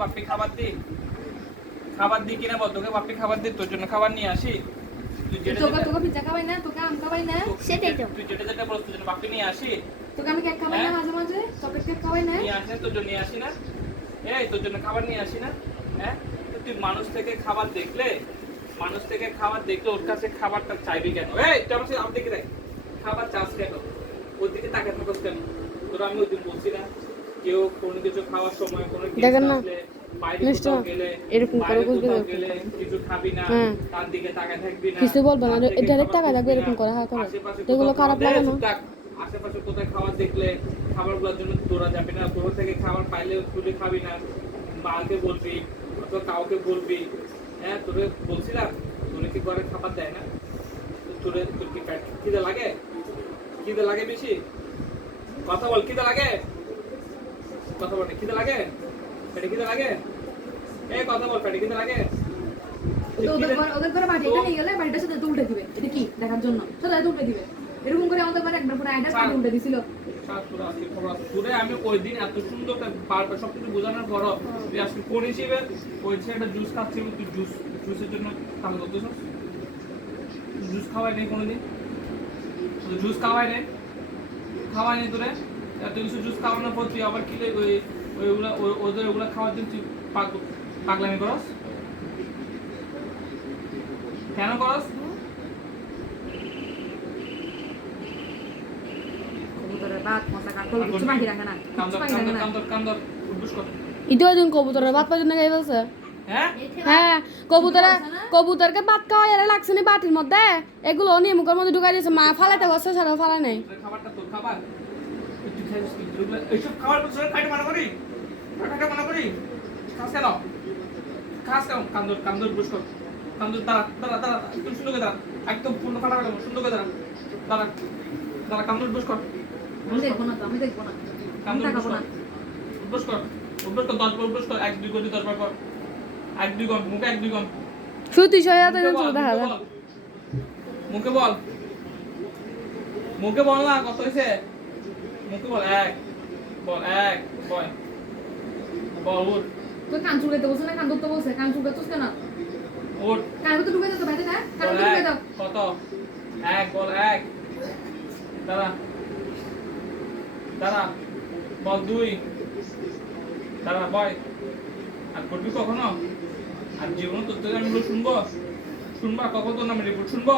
বাপ্পি খাবার দি কিনা বল, তোকে বাপ্পি খাবার দি, তোর জন্য খাবার নিয়ে আসি। তুই তোকে পিজ্জা খাওয়াই না, তোকে আম খাওয়াই না, সেটাই তো। তুই যেটা বলছিস তোর জন্য বাপ্পি নিয়ে আসি। তোকে আমি কেক খাওয়াই না মাঝে মাঝে, চকলেট কেক খাওয়াই না। নিয়ে আসি তোর জন্য, নিয়ে আসি না? এই তোর জন্য খাবার নিয়ে আসি না? হ্যাঁ, তুই মানুষ থেকে খাবার দেখলে ওর কাছে খাবারটা চাইবি কেন? এই তুই আমার সাথে আমার দিকে দেখ, খাবার চাস কেন? ওর দিকে তাকিয়ে থাকস কেন? তোর আমি ওই দিন বলছি না, কেউ কোনো কিছু খাওয়ার সময় কোনো দেখেন না বাইরে গেলে এরকম করে গেলে কিছু খাবি না, তার দিকে তাকায় থাকবি না, কিছু বলবে না, ডাইরেক্ট টাকা লাগবে এরকম করে হ্যাঁ করে, এগুলো খারাপ লাগে না। আশেপাশে কোথায় খাবার দেখলে খাবারগুলোর জন্য দৌড়া যাবি না, কোথা থেকে খাবার পাইলে তুলে খাবি না, মাকে বলবি অথবা কাউকে বলবি। হ্যাঁ, তোরে বলছিলাম তোরে কি ঘরে খাবার দেয় না? তোর কি খিদে লাগে বেশি? কথা বল, খিদে লাগে? কথা বল, খিদে লাগে? পেটে খিদে লাগে? এই কথা বল, পেটে খিদে লাগে? ওদের করে বাটিটা নিয়ে গেলে বাড়িটার সাথে উল্টে দিবে, এটা কি দেখার জন্য সাথে উল্টে দিবে। এরকম করে আমাদের ঘরে একবার পুরো আইডা সাথে উল্টে দিছিল। তোরে আমি ওই দিন এত সুন্দর বারবার সবকিছু বোঝানোর পর তুই আজকে কোন হিসেবে ওই একটা জুস খাচ্ছিস, তুই জুসের জন্য কাম করতেছ? জুস খাওয়াই নেই কোনোদিন? জুস খাওয়াই নেই তোরে? এত কিছু জুস খাওয়ানোর পর তুই আবার কি ওদের ওগুলা খাওয়ার জন্য তুই পাগলামি করস কেন? করস কবুতরের ভাত পাই না খাই ফেলছে। হ্যাঁ, কবুতরকে ভাত খাওয়াই এরা লাগছে না বাটির মধ্যে, এগুলো নিয়ে মুখের মধ্যে ঢুকাই দিয়েছে, মা ফালাইতে বসছে, সারা ফালাই নাই। খাবারটা তোর খাবার, তুই খাইছিস কি? এইসব খাবার খাইতে মানা করি? খাস কেন? কান্দর বুঝ কর, কান্দর দাঁড়া একদম সুন্দর করে দাঁড়া, একদম পূর্ণ ফাটা গেল, সুন্দর করে দাঁড়া কান্দর বুঝ কর। আমি দেখবো না, আমি তাকাবো না। অভ্যাস কর 10 বার অভ্যাস কর, 1-2 করে 10 বার কর, 1-2 গম মুখে 1-2 গম সত্যি সহায়তা দেখা যায়। মুখে বল না, কত হয়েছে? মুখে বল 1 বল উঠ। তুই কান চুলকাইতে বলছিস না, কান ধরতে বলছে, কান চুলকাচ্ছিস কেন? উঠ, কান ভিতরে ঢুকে যেতে বাইরে না, কান ভিতরে ঢুকে দাও। কত? 1 বল 1, দাঁড়া বল 2, দাঁড়া বয়। আর করবি কখনো? আর জীবনে তোর থেকে আমি শুনবা কখন তোর নামে রিপোর্ট শুনবো?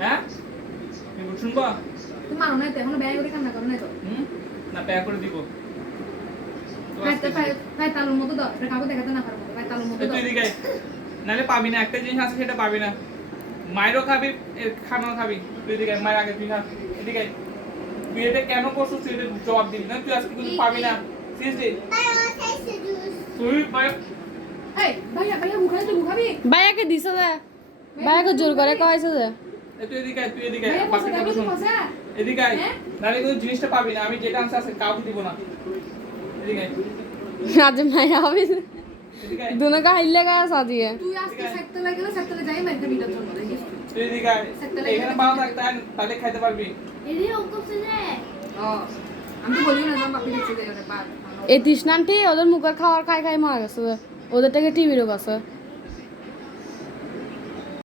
হ্যাঁ, রিপোর্ট শুনবা? তুমি মানো না, এখনো ব্যয় করে কান্না করো না তো? না, ব্যয় করে দিব। পায়ে তালুর মতো দাও, এটা কাউকে দেখাতে না পারবো, পায়ে তালুর মতো দাও। তুই এদিকে নাহলে পাবি না, একটা জিনিস আছে সেটা পাবি না, মায়েরও খাবি খানাও খাবি। তুই এদিকে, মায়ের আগে তুই খা, এদিকে। তুই এটা কেন করছিস তুই এটা জবাব দিবি না, তুই আজকে কিছু পাবি না। সিরিয়াসলি তুই ভাইয়া মুখাবি, তুই মুখাবি? ভাইয়াকে দিছে যে, ভাইয়াকে জোর করে খাওয়াইছে যে। তুই এদিকে বাকি কথা শুন, এদিকে নাহলে কোনো জিনিসটা পাবি না। আমি যেটা আনসার আছে কাউকে দিব না। এদিকে আজ মায়া হবে দুনো কা হাইলে গায় সাজিয়ে। তুই আজকে সাইকেলে গেলে সাইকেলে যাই মারতে বিটার জন্য দেখিস। তুই এদিকে এখানে পাওয়া থাকতে তাহলে খাইতে পারবি। এদি ও করছে যে আমি তো বলিও না, আমার বাপি দিচ্ছে যে ওরে পার। এই তৃষ্ণান্তি ওদের মুখের খাবার খাই মারা গেছে, ওদের থেকে টিভি রোগ আছে।